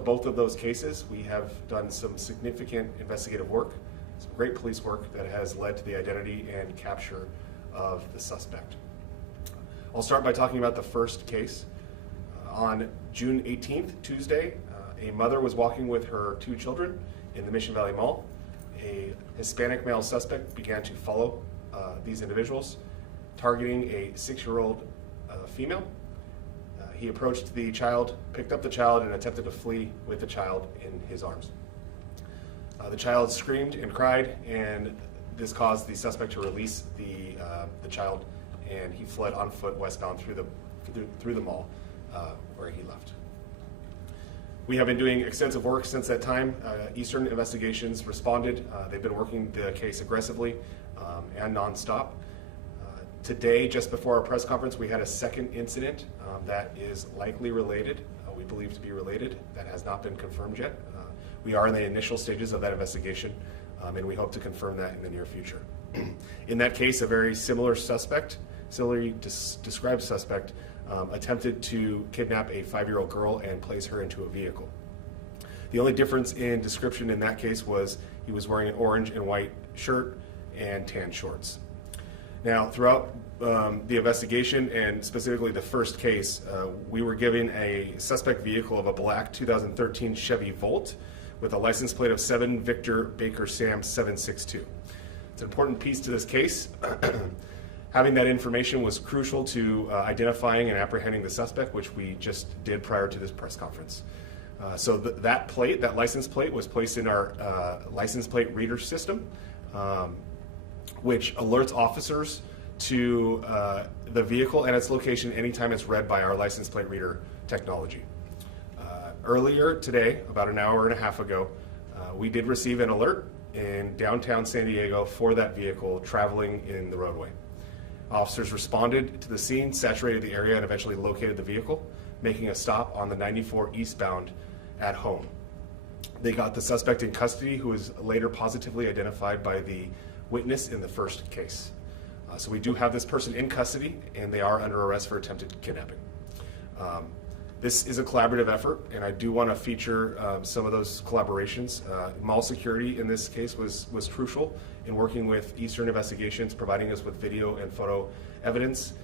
Both of those cases, we have done some significant investigative work, some great police work that has led to the identity and capture of the suspect. I'll start by talking about the first case. On June 18th, Tuesday, a mother was walking with her two children in the Mission Valley Mall. A Hispanic male suspect began to follow these individuals, targeting a 6-year-old female. He approached the child, picked up the child, and attempted to flee with the child in his arms. The child screamed and cried, and this caused the suspect to release the child, and he fled on foot westbound through the mall where he left. We have been doing extensive work since that time. Eastern Investigations responded. They've been working the case aggressively and nonstop. Today, just before our press conference, we had a second incident that is likely related, we believe to be related, that has not been confirmed yet. We are in the initial stages of that investigation, and we hope to confirm that in the near future. In that case, a very similarly described suspect attempted to kidnap a 5-year-old girl and place her into a vehicle. The only difference in description in that case was he was wearing an orange and white shirt and tan shorts. Now, throughout the investigation, and specifically the first case, we were given a suspect vehicle of a black 2013 Chevy Volt with a license plate of 7 Victor Baker Sam 762. It's an important piece to this case. Having that information was crucial to identifying and apprehending the suspect, which we just did prior to this press conference. So that license plate was placed in our license plate reader system, which alerts officers to the vehicle and its location anytime it's read by our license plate reader technology. Earlier today, about an hour and a half ago, we did receive an alert in downtown San Diego for that vehicle traveling in the roadway. Officers responded to the scene, saturated the area, and eventually located the vehicle, making a stop on the 94 eastbound at home. They got the suspect in custody, who was later positively identified by the witness in the first case. So we do have this person in custody, and they are under arrest for attempted kidnapping. This is a collaborative effort, and I do want to feature some of those collaborations. Mall security in this case was crucial in working with Eastern Investigations, providing us with video and photo evidence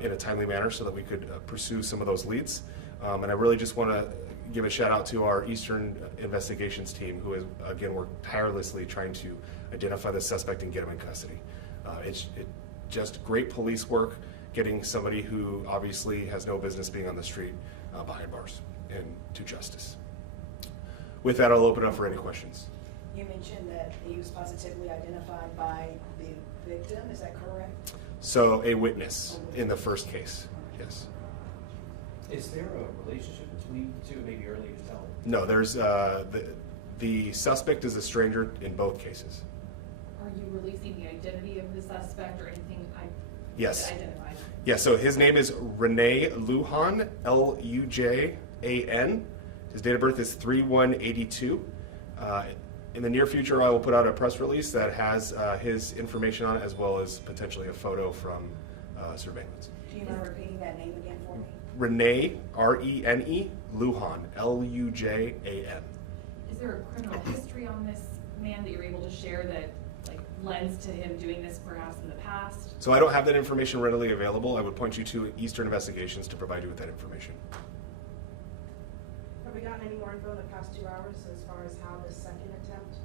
in a timely manner so that we could pursue some of those leads. And I really just want to give a shout out to our Eastern Investigations team, who has, again, worked tirelessly trying to identify the suspect and get him in custody. It's just great police work, getting somebody who obviously has no business being on the street behind bars and to justice. With that, I'll open up for any questions. You mentioned that he was positively identified by the victim, is that correct? So a witness in the first case, yes. Is there a relationship between the two, maybe early to tell? No, there's the suspect is a stranger in both cases. Are you releasing the identity of the suspect or anything Yes. identified? Yeah, so his name is Rene Lujan, Lujan. His date of birth is 3/1/82. In the near future, I will put out a press release that has his information on it, as well as potentially a photo from surveillance. Do you mind repeating that name again for me? Rene, R-E-N-E, Lujan, L-U-J-A-N. Is there a criminal history on this man that you're able to share that lends to him doing this perhaps in the past? So I don't have that information readily available. I would point you to Eastern Investigations to provide you with that information. Have we gotten any more info in the past 2 hours as far as how the second attempt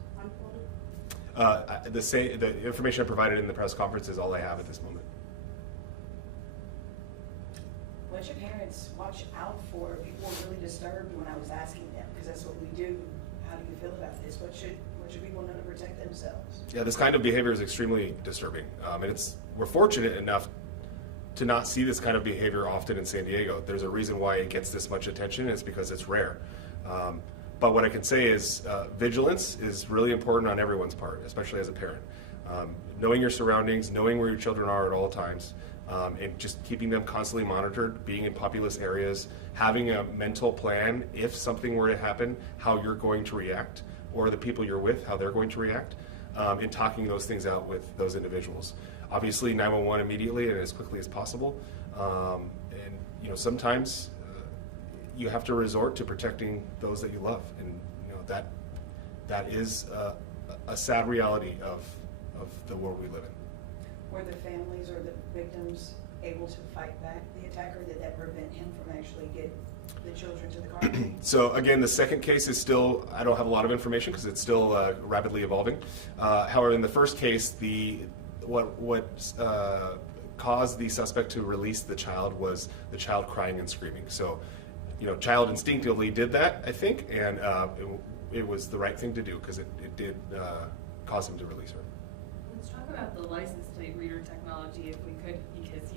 unfolded? The information I provided in the press conference is all I have at this moment. What should parents watch out for? People were really disturbed when I was asking them, because that's what we do. How do you feel about this? What should people know to protect themselves? Yeah, this kind of behavior is extremely disturbing. And we're fortunate enough to not see this kind of behavior often in San Diego. There's a reason why it gets this much attention. It's because it's rare. But what I can say is vigilance is really important on everyone's part, especially as a parent. Knowing your surroundings, knowing where your children are at all times, and just keeping them constantly monitored, being in populous areas, having a mental plan if something were to happen, how you're going to react, or the people you're with, how they're going to react, and talking those things out with those individuals. Obviously, 911 immediately and as quickly as possible. And sometimes you have to resort to protecting those that you love, and that is a sad reality of the world we live in. Were the families or the victims able to fight back the attacker? Did that prevent him from actually getting the children to the car? So again, the second case is still, I don't have a lot of information because it's still rapidly evolving. However, in the first case, what caused the suspect to release the child was the child crying and screaming. So, child instinctively did that, I think, and it was the right thing to do because it did cause him to release her. Let's talk about the license plate reader technology if we could, because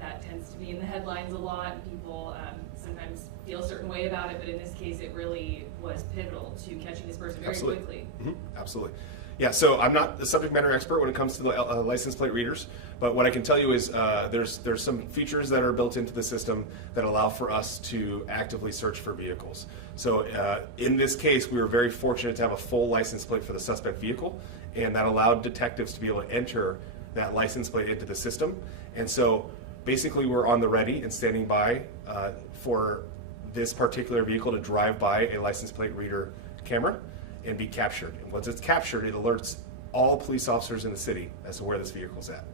that tends to be in the headlines a lot. People sometimes feel a certain way about it, but in this case it really was pivotal to catching this person very Absolutely. quickly. Mm-hmm. Absolutely. Yeah, so I'm not the subject matter expert when it comes to the license plate readers, but what I can tell you is there's some features that are built into the system that allow for us to actively search for vehicles. So in this case, we were very fortunate to have a full license plate for the suspect vehicle, and that allowed detectives to be able to enter that license plate into the system. And so basically we're on the ready and standing by for this particular vehicle to drive by a license plate reader camera and be captured. And once it's captured, it alerts all police officers in the city as to where this vehicle's at.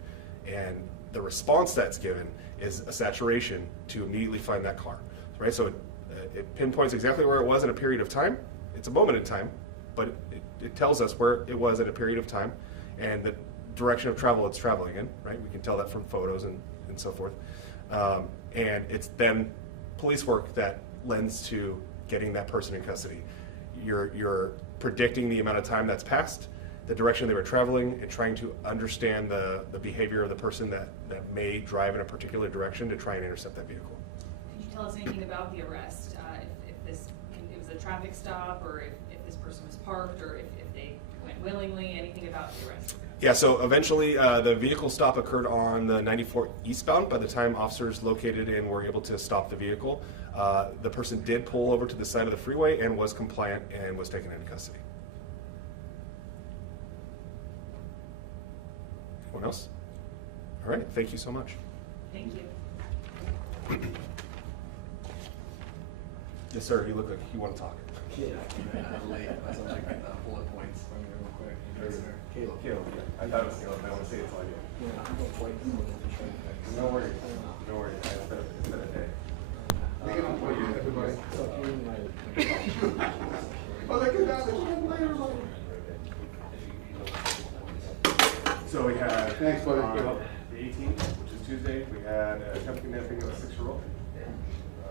And the response that's given is a saturation to immediately find that car, right? So it pinpoints exactly where it was in a period of time. It's a moment in time, but it tells us where it was at a period of time and the direction of travel it's traveling in, right? We can tell that from photos and so forth. And it's then police work that lends to getting that person in custody. You're predicting the amount of time that's passed, the direction they were traveling, and trying to understand the behavior of the person that may drive in a particular direction to try and intercept that vehicle. Could you tell us anything about the arrest? If it was a traffic stop, or if this person was parked, or if they went willingly, anything about the arrest? Yeah, so eventually the vehicle stop occurred on the 94 eastbound. By the time officers located and were able to stop the vehicle, the person did pull over to the side of the freeway and was compliant and was taken into custody. Anyone else? All right, thank you so much. Thank you. Yes, sir, you look like you want to talk. Yeah, I'm late. I was like bullet points from you real quick. Yes, sir. Caleb. Yeah. I thought it was Caleb, but I want to say it's all you. Yeah, I'm going to wait for the No worries. No worries. It's been a day. everybody. Oh, they could not. Everybody. So we had Thanks, buddy. the 18th, which is Tuesday, we had a attempted kidnapping of a 6-year-old.